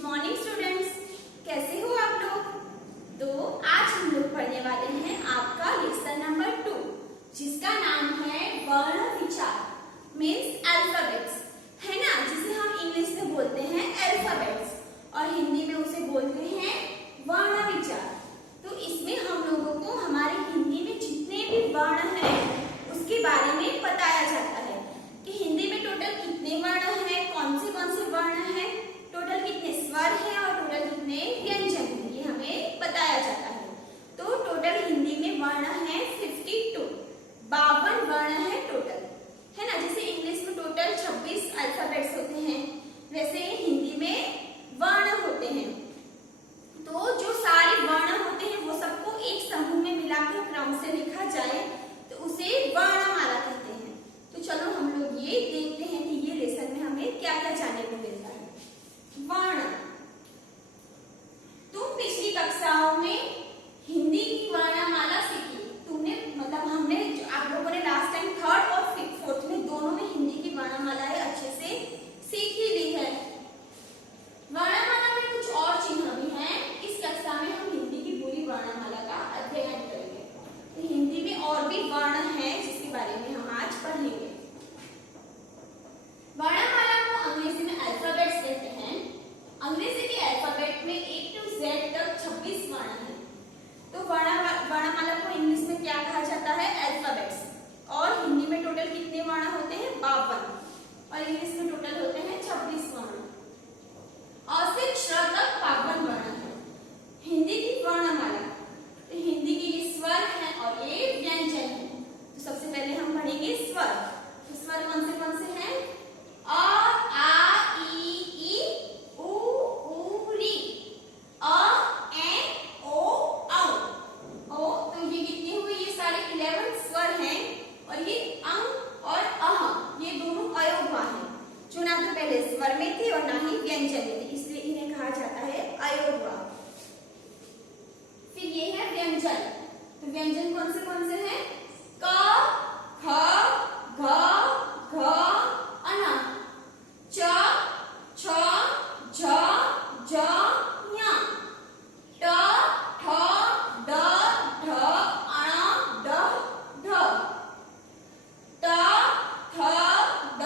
Good morning students, कैसे हो आप लोग। तो आज हम लोग पढ़ने वाले हैं आपका लेसन नंबर 2 जिसका नाम है वर्ण विचार मीन्स अल्फाबेट्स, है ना, जिसे हम इंग्लिश में बोलते हैं अल्फाबेट्स और हिंदी में उसे बोलते हैं वर्ण विचार। तो इसमें हम लोगों को हमारे हिंदी में जितने भी वर्ण हैं उसके बारे में बताया जाता है कि हिंदी में टोटल कितने वर्ण हैं, कौन से वर्ण हैं, टोटल कितने स्वर हैं और टोटल कितने व्यंजन हैं, ये हमें बताया जाता है। तो टोटल हिंदी में वर्ण है 52, 52 वर्ण है टोटल, है ना। जैसे इंग्लिश में टोटल 26 अल्फाबेट्स होते हैं वैसे हिंदी में वर्ण होते हैं। तो जो सारे वर्ण होते हैं वो सबको एक समूह में मिलाकर क्रम से लिखा जाए तो उसे वर्णमाला कहते हैं। तो चलो हम लोग ये देखते हैं कि ये लेसन में हमें क्या क्या जानने को मिलता है। वर्ण, तुम पिछली कक्षाओं में हिंदी की वर्णमाला सीखी, तुमने मतलब हमने आप लोगों ने लास्ट टाइम थर्ड और फोर्थ में दोनों में हिंदी की वर्णमालाएं अच्छे से सीख ही ली है। वर्णमाला में कुछ और चिन्ह भी हैं, इस कक्षा में हम हिंदी की पूरी वर्णमाला का अध्ययन करेंगे। तो हिंदी में और भी वर्ण हैं जिसके बारे में हम आज पढ़ेंगे। वर्णमाला को अंग्रेजी में अल्फाबेट्स कहते हैं। अंग्रेजी के अल्फाबेट में A to Z तक 26 वर्ण हैं। तो वर्णमाला को इंग्लिश में क्या कहा जाता है, अल्फाबेट्स। और हिंदी में टोटल कितने वर्ण होते हैं, 52 और इंग्लिश में टोटल होते हैं 26 वर्ण। अ से श तक 52 वर्ण है हिंदी की वर्णमाला। तो हिंदी के ये स्वर हैं और ये व्यंजन है। तो सबसे पहले हम पढ़ेंगे स्वर। तो स्वर कौन से हैं, अ आ ई उ ऊ री, अ ए ओ औ। तो ये कितने हुए, ये सारे 11 स्वर हैं और ये अंग और अह ये दोनों अयोगवा हैं जो ना तो पहले स्वर में थे और ना ही व्यंजन में थे, इसलिए इन्हें कहा जाता है अयोगवा। फिर ये है व्यंजन। तो व्यंजन कौन से हैं, क ख घ घ अना, च छ झ झ ञ, ट ठ ड ढ अण ड ढ, त थ द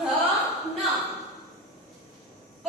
ध न, प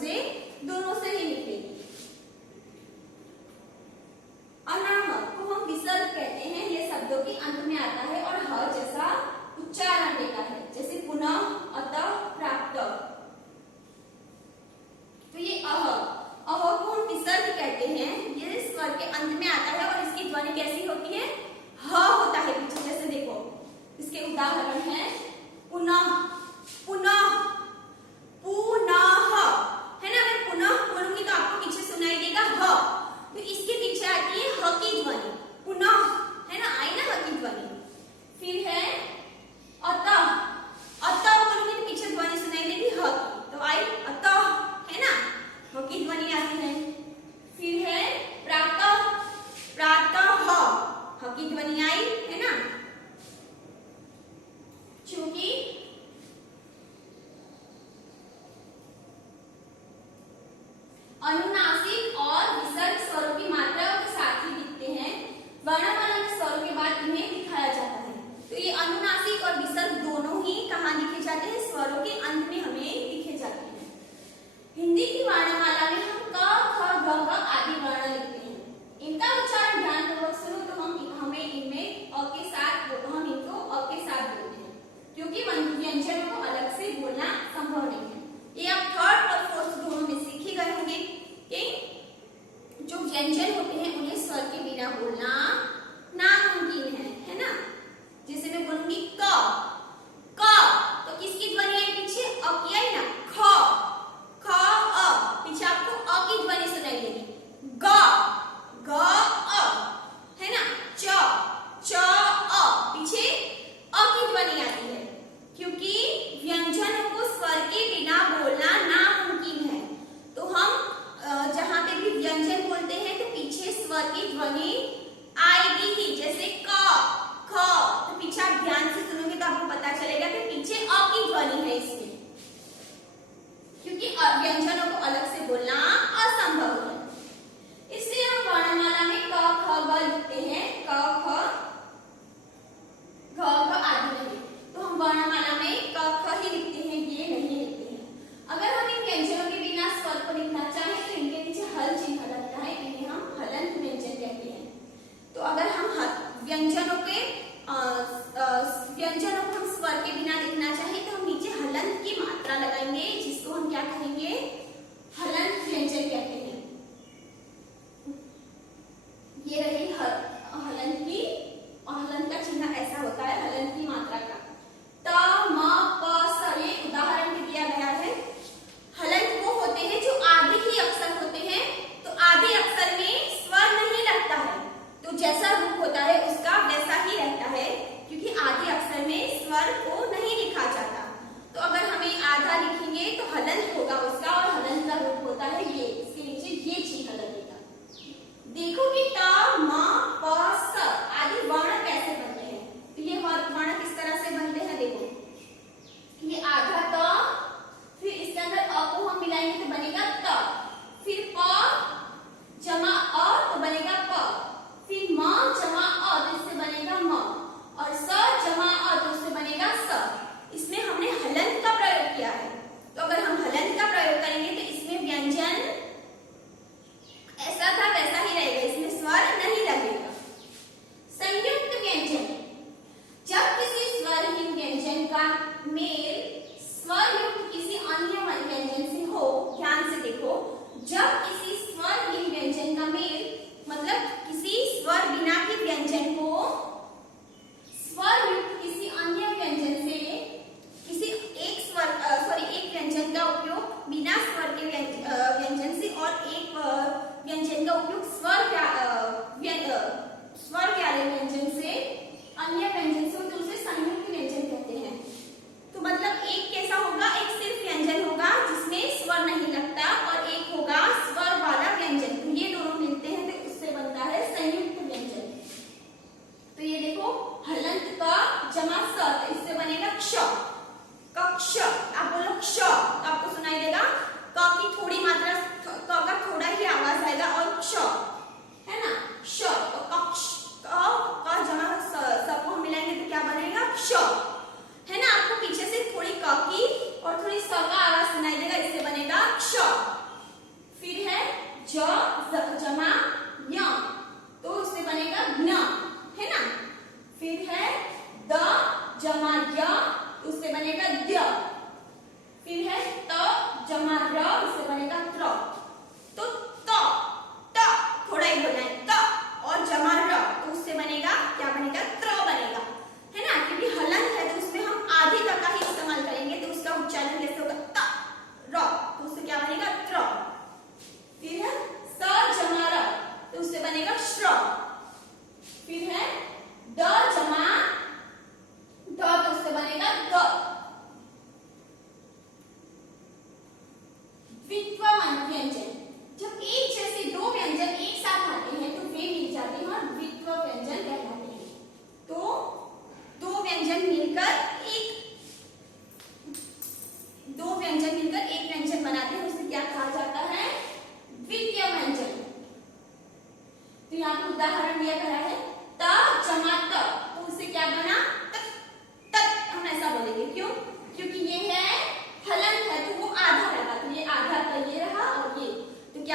से दोनों से ही निकलेगी। अनाहत को हम विसर्ग कहते हैं, ये शब्दों के अंत में आता है और ह जैसा उच्चारण देता है, जैसे पुनः, अतः, प्राप्त। तो ये अह को हम विसर्ग कहते हैं, ये स्वर के अंत में आता है और इसकी ध्वनि कैसी होती है? ह होता है पीछे। जैसे देखो इसके उदाहरण हैं पुनः, पुनः, पुनः, है ना। मैं पुनः बोलूंगी तो आपको पीछे सुनाई देगा ह, तो इसके पीछे आती है ह की ध्वनि, पुनः, है ना, आई ना ह की ध्वनि। फिर है अतः, अतः बोलूंगी तो पीछे ध्वनि सुनाई देगी ह की, तो आई अतः, है ना, ह की ध्वनि आती है। फिर है प्रातः, प्रातः, ह की ध्वनि आई, है ना। चूंकि अनुनासिक और विसर्ग स्वरों की मात्रा के साथ ही दिखते हैं, वर्णमाला के स्वरों के बाद इन्हें दिखाया जाता है। तो ये अनुनासिक और विसर्ग दोनों ही कहाँ लिखे जाते हैं? स्वरों के अंत में हमें लिखे जाते हैं। हिंदी की वर्णमाला में हम क, ख, ग, घ आदि वर्ण लिखते हैं। इनका उच्चारण ध्यानपूर्वक सुनो तो हमें इनमें अ के साथ, हम इनको अ के साथ बोलते हैं, क्योंकि व्यंजनों को अलग से बोलना संभव नहीं है। ये आप थर्ड और फोर्थ दोनों में सीख ही गए होंगे कि जो व्यंजन होते हैं उन्हें स्वर के बिना बोलना नामुमकिन है ना। जैसे मैं बोलूंगी क, तो किसकी ध्वनि आई पीछे? अ की आई ना। ख, अ, पीछे आपको अ की ध्वनि सुनाई देगी। ग, अ, है ना। च, अ, पीछे अ की ध्वनि आती है, क्योंकि व्यंजनों को स्वर के बिना बोलना नामुमकिन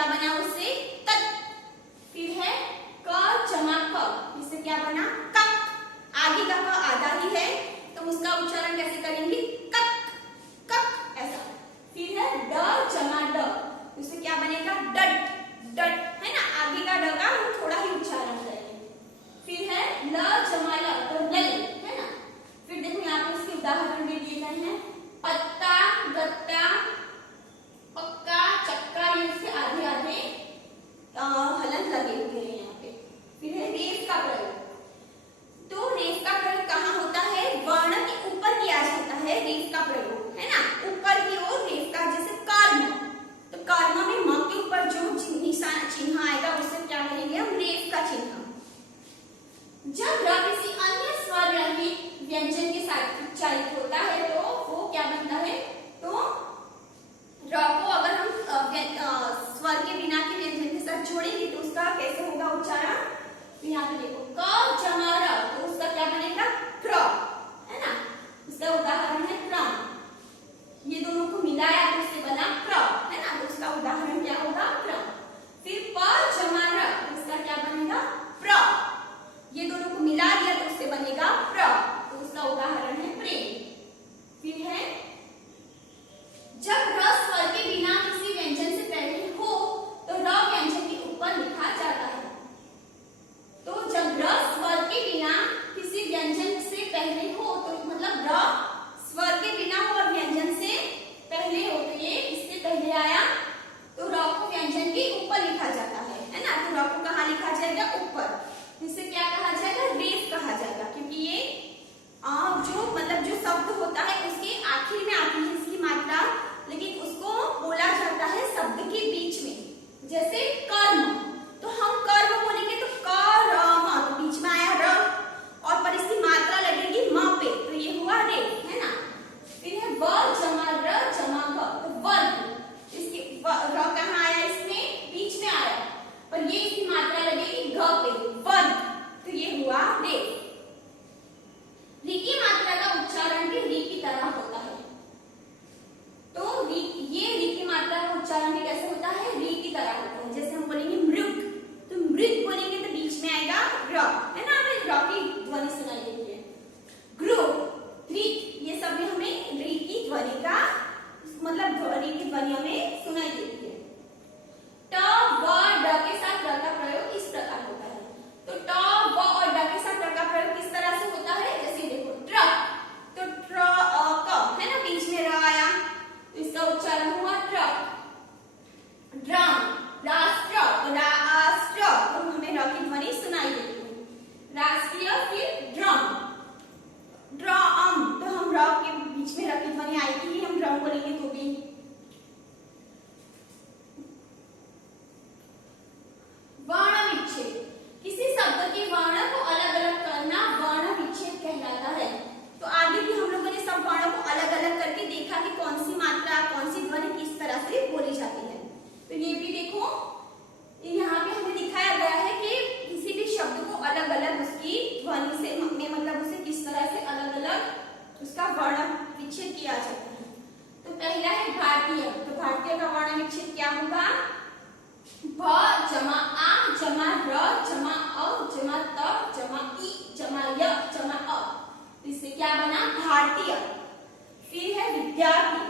बना उससे तत्। फिर है क जमा क, इससे क्या बना कक। आगे का क आधा ही है तो उसका उच्चारण कैसे करेंगे कक कक ऐसा। फिर है ड जमा ड, उससे क्या बनेगा डट डट, है ना। आगे का ड का हम थोड़ा ही उच्चारण करेंगे। फिर है ल जमा ल, तो नल, है ना। फिर देखो यहाँ पे उसके उदाहरण भी दिए गए हैं, पत्ता गत्ता पक्का चक्का, ये उसके आधे आधे हलन लगे हुए हैं यहाँ पे। फिर है रेफ का प्रयोग, तो रेफ का प्रयोग कहाँ होता है, वर्ण के ऊपर किया जाता है रेफ का प्रयोग, है ना। ऊपर की ओर रेफ का, जैसे कर्म, तो कर्म में म के ऊपर जो निशान चिन्ह आएगा उससे क्या करेंगे हम रेफ का चिन्ह। जब र किसी अन्य स्वर रहित व्यंजन के साथ उच्चारित होता है तो वो क्या बनता है, तो र को अगर हम स्वर के बिना के व्यंजन के साथ जोड़ेंगे तो उसका कैसे होगा उच्चारण। तो यहाँ पे देखो क जमा र, तो उसका क्या बनेगा क्र, है ना। उसका उदाहरण है क्रम, ये दोनों को मिलाया तो उससे बना क्र, है ना। तो उसका उदाहरण क्या होगा क्रम। फिर प जमा र, उसका क्या बनेगा प्र, ये दोनों को मिला दिया तो उससे बनेगा प्र, तो उसका उदाहरण है प्रेम। फिर है जब र स्वर के बिना किसी व्यंजन से पहले हो तो र व्यंजन के ऊपर लिखा जाता है। तो जब र स्वर के बिना किसी व्यंजन से पहले हो, तो मतलब र स्वर के बिना हो और व्यंजन से पहले हो, तो ये इससे पहले आया तो र को व्यंजन के ऊपर लिखा जाता है ना। तो र को कहाँ लिखा जाएगा ऊपर, इसे क्या कहा जाएगा रेफ कहा जाएगा, क्योंकि ये जो मतलब जो शब्द होता है उसके आखिर में आती है इसकी मात्रा, लेकिन उसको बोला जाता है शब्द के बीच में। जैसे कर्म, तो हम कर्म बोलेंगे तो कर्म, तो बीच में आया र और पर इसकी मात्रा लगेगी म पे, तो ये हुआ रे, है ना। फिर है व जमा र जमा ग, तो वर्ग, इसकी र कहाँ आया, इसमें बीच में आया, पर ये इसकी मात्रा लगेगी घ पे, वर्ग, तो ये हुआ रे। री की मात्रा का उच्चारण भी री की तरह होता है, तो ये री की मात्रा का उच्चारण भी कैसे होता है, री की तरह होता है। जैसे हम बोलेंगे मृग, तो मृग बोलेंगे तो बीच में आएगा र, है ना, हमें र की ध्वनि सुनाई देती है। ग्रो, रीक, ये सब में हमें री की ध्वनि का मतलब री की ध्वनि हमें सुनाई देती है। ट व ड के साथ र का प्रयोग इस प्रकार होता है। तो ट व और ड के साथ र का प्रयोग किस तरह से होता है, जैसे देखो ट्रक, तो ट्र क, है ना, बीच में र आया तो इसका उच्चारण हुआ ट्रक। ड्रम, राष्ट्र, तो राष्ट्र, तो हमें र की ध्वनि सुनाई देती है। राष्ट्रीय, फिर ड्रम, ड्रम, तो हम र के बीच में र की ध्वनि आएगी ही, हम ड्रम बोलेंगे तो भी। वर्ण विच्छेद, किसी शब्द के वर्ण को अलग अलग करना वर्ण विच्छेद कहलाता है। तो आगे भी हम लोगों ने सब वर्णों को अलग अलग करके देखा कि कौन सी मात्रा कौन सी ध्वनि किस तरह से बोली जाती है। तो ये भी देखो, यहाँ पे हमें दिखाया गया है कि किसी भी शब्द को अलग अलग उसकी ध्वनि से मतलब उसे किस तरह से अलग अलग उसका वर्ण विच्छेद किया जाता है। तो पहला है भारतीय, तो भारतीय का वर्ण विच्छेद क्या होगा, भ जमा आ जमा र जमा अ जमा त जमा इ जमा य जमा अ, इससे क्या बना भारतीय। फिर है विद्यार्थी,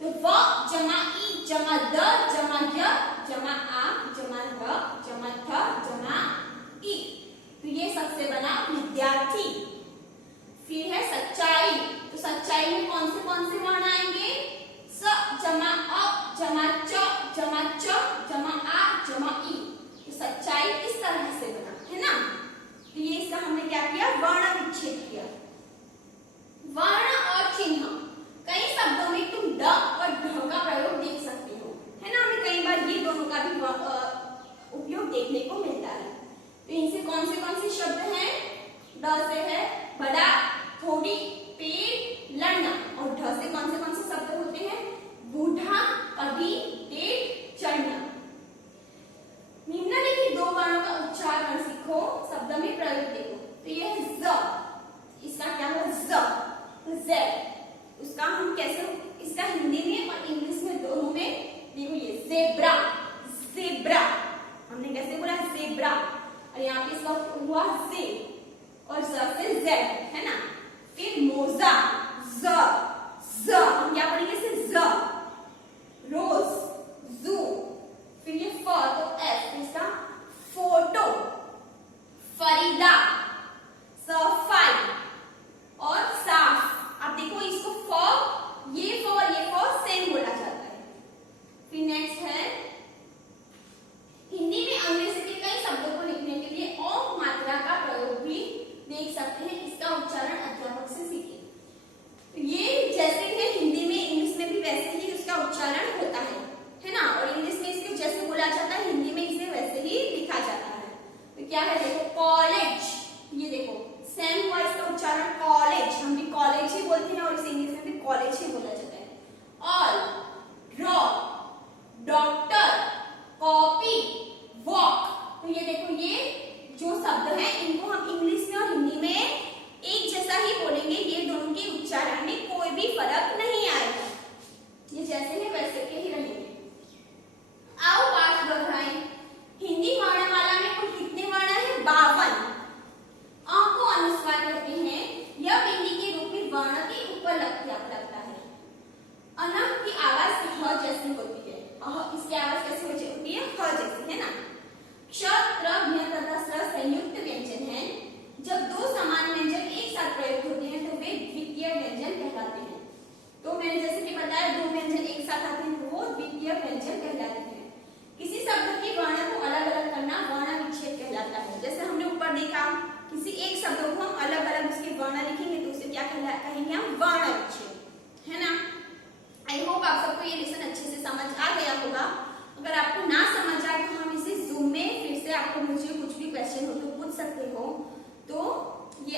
तो व जमा इ जमा द जमा य जमा आ जमा र जमा थ जमा इ, तो ये सबसे बना विद्यार्थी। फिर है सच्चाई, तो सच्चाई में कौन से वर्ण आएंगे, स जमा अ जमा च जमा च जमा आ जमा इ, तो सच्चाई इस तरह से बना, है ना। तो ये इसका हमने क्या किया, वर्ण विच्छेद किया। वर्ण और चिन्ह, कई शब्दों में तुम ड और ढ का प्रयोग देख सकते हो, है ना। हमें इसका हुआ जे और ज से जेड, है ना। फिर मोजा, ज, हम क्या पढ़ेंगे इसे, ज। रोज, जू। फिर ये फ तो एफ, इसका फोटो। फरीदा, सफाई और साफ। अब देखो इसको फ, ये फ और ये फ सेम बोला जाता है। फिर नेक्स्ट है हिंदी में अंग्रेजी के कई शब्दों को लिखने के लिए औ मात्रा का प्रयोग भी देख सकते हैं। इसका उच्चारण अध्यापक से सीखें। ये जैसे है हिंदी में इंग्लिश में भी वैसे ही उसका उच्चारण होता है ना। और इंग्लिश में इसको जैसे बोला जाता है हिंदी में इसे वैसे ही लिखा जाता है। तो क्या है देखो, कॉलेज, ये देखो सेम हुआ इसका उच्चारण कॉलेज, हम भी कॉलेज ही बोलते हैं और इसे इंग्लिश में भी कॉलेज ही बोला जाता है। All, draw, doctor, copy, walk. तो ये देखो ये जो शब्द है इनको हम इंग्लिश में और हिंदी में एक जैसा ही बोलेंगे, ये दोनों के उच्चारण में कोई भी फर्क नहीं आएगा, ये जैसे है वैसे के ही रहेंगे। आओ पाठ दोहराएं। हिंदी वर्णमाला में कुल कितने वर्ण है, 52। अ को अनुस्वार कहते हैं, यह बिंदी के रूप में वर्ण के ऊपर लगता है। अन की आवाज ह जैसी होती है, इसकी आवाज कैसी होती है, ह जैसी, है ना। क्ष, त्र, ज्ञ तथा स्र संयुक्त व्यंजन है। जब दो समान व्यंजन एक साथ प्रयुक्त होते हैं तो वे द्वितीय व्यंजन कहलाते हैं। तो मैंने जैसे कि बताया दो व्यंजन एक साथ आते हैं तो वो द्वितीय व्यंजन कहलाते हैं। किसी शब्द के वर्ण को अलग अलग करना वर्ण विच्छेद कहलाता है। जैसे हमने ऊपर देखा, किसी एक शब्द को हम अलग अलग उसके वर्ण लिखेंगे तो उसे क्या कहेंगे हम, वर्ण विच्छेद, है ना। आई होप आप सबको ये लेसन अच्छे से समझ आ गया होगा। अगर आपको ना समझ आए तो हम इसे जूम में फिर से आपको मुझे कुछ भी क्वेश्चन हो तो पूछ सकते हो। तो ये